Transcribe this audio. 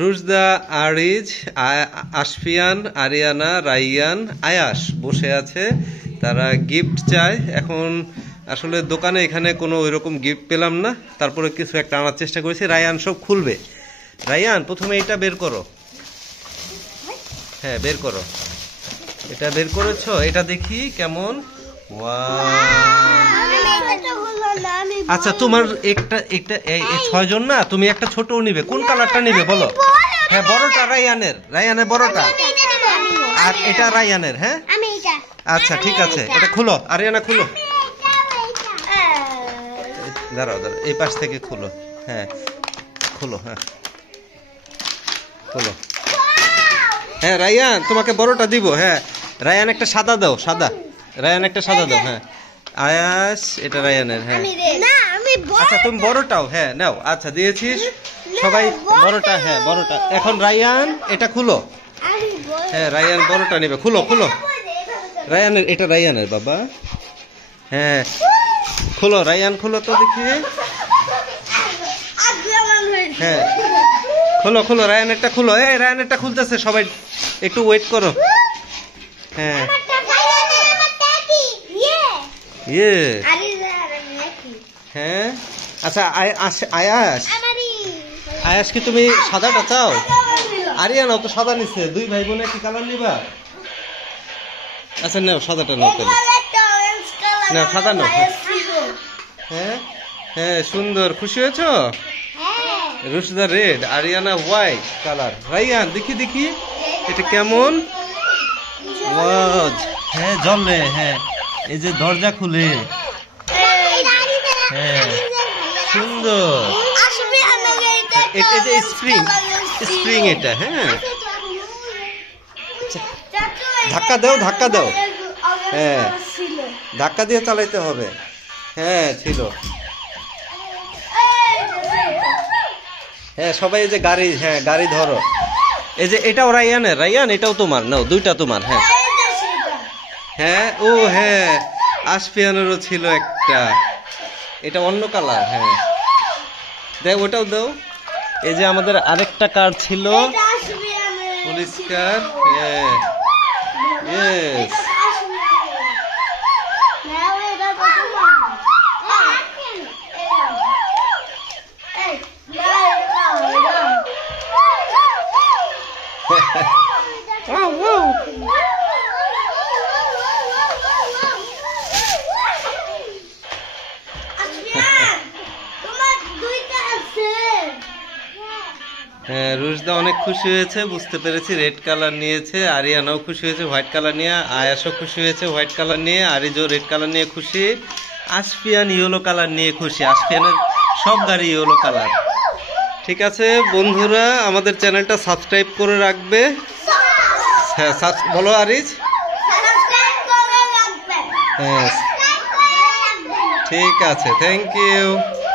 রুশদা, আরিজ, আশফিয়ান, আরিয়ানা, রাইয়ান, আয়াস বসে আছে। তারা গিফট চায়। এখন আসলে দোকানে এখানে কোনো ওইরকম গিফট পেলাম না, তারপরে কিছু একটা আনার চেষ্টা করেছি। রায়ান সব খুলবে। রায়ান প্রথমে এটা বের করো। হ্যাঁ বের করো, এটা বের করেছো, এটা দেখি কেমন। আচ্ছা তোমার একটা একটা 6 জন না, তুমি একটা ছোট নিবে, কোন কালারটা নিবে বলো? হ্যাঁ বড়টা রায়ানের, রায়ানের বড়টা, আর এটা রায়ানের। হ্যাঁ আচ্ছা ঠিক আছে, এটা খুলো আরিয়ানা, খুলো। দাঁড়াও দাঁড়াও, এই পাশ থেকে খুলো। হ্যাঁ খুলো, হ্যাঁ খুলো। হ্যাঁ রায়ান তোমাকে বড়টা দিব। হ্যাঁ রায়ান একটা সাদা দাও, সাদা। রায়ান একটা সাদা দাও। হ্যাঁ আয়াস, এটা রায়ানের। হ্যাঁ আচ্ছা তুমি বড়টাও হ্যাঁ নাও। আচ্ছা দিয়েছিস সবাই বড়টা। হ্যাঁ বড়টা। এখন রায়ান এটা খুলো। হ্যাঁ রায়ান বড়টা নেবে, খুলো খুলো। রায়ানের, এটা রায়ানের বাবা। হ্যাঁ খুলো রায়ান, খুলো তো দেখি। হ্যাঁ খুলো খুলো, রায়ানেরটা খুলো। এই রায়ানেরটা খুলতেছে, সবাই একটু ওয়েট করো। হ্যাঁ ইয়ে হ্যাঁ আচ্ছা আয়াস, আয়াস কি তুমি সাদাটা চাও? আরিয়ানাও তো সাদা নিচ্ছে, দুই ভাই বোনে কি কালার নিবা? আচ্ছা নাও সাদাটা নাও, তাহলে না সাদা নাও। হ্যাঁ হ্যাঁ সুন্দর, খুশি হয়েছো? Rushda red, Ariana white colour. Rayyan দেখি দেখি এটা কেমন। হ্যাঁ জ্বলে। হ্যাঁ এই যে দরজা খুলে। হ্যাঁ সুন্দর। এটা যে স্প্রিং, স্প্রিং এটা। হ্যাঁ ধাক্কা দাও, ধাক্কা দাও। হ্যাঁ ধাক্কা দিয়ে চালাইতে হবে। হ্যাঁ ছিল। হ্যাঁ সবাই এই যে গাড়ি, হ্যাঁ গাড়ি ধরো। এই যে এটাও রায়ানের, রায়ান এটাও তোমার, নাও দুইটা তোমার। হ্যাঁ হ্যাঁ ও হ্যাঁ আশফিয়ানেরও ছিল একটা, এটা অন্য কালার। হ্যাঁ দেখ ওটাও দাও। এই যে আমাদের আরেকটা কার ছিল, পুলিশ কার। হ্যাঁ ইয়েস। হ্যাঁ রুশদা অনেক খুশি হয়েছে, বুঝতে পেরেছি। রেড কালার নিয়েছে। আরিয়ানাও খুশি হয়েছে হোয়াইট কালার নিয়ে। আয়াসও খুশি হয়েছে হোয়াইট কালার নিয়ে। আরিজও রেড কালার নিয়ে খুশি। আশফিয়ান ইয়েলো কালার নিয়ে খুশি। আশফিয়ানের সব গাড়ি ইয়েলো কালার। ঠিক আছে বন্ধুরা, আমাদের চ্যানেলটা সাবস্ক্রাইব করে রাখবে। হ্যাঁ বলো আরিজ। হ্যাঁ ঠিক আছে, থ্যাংক ইউ।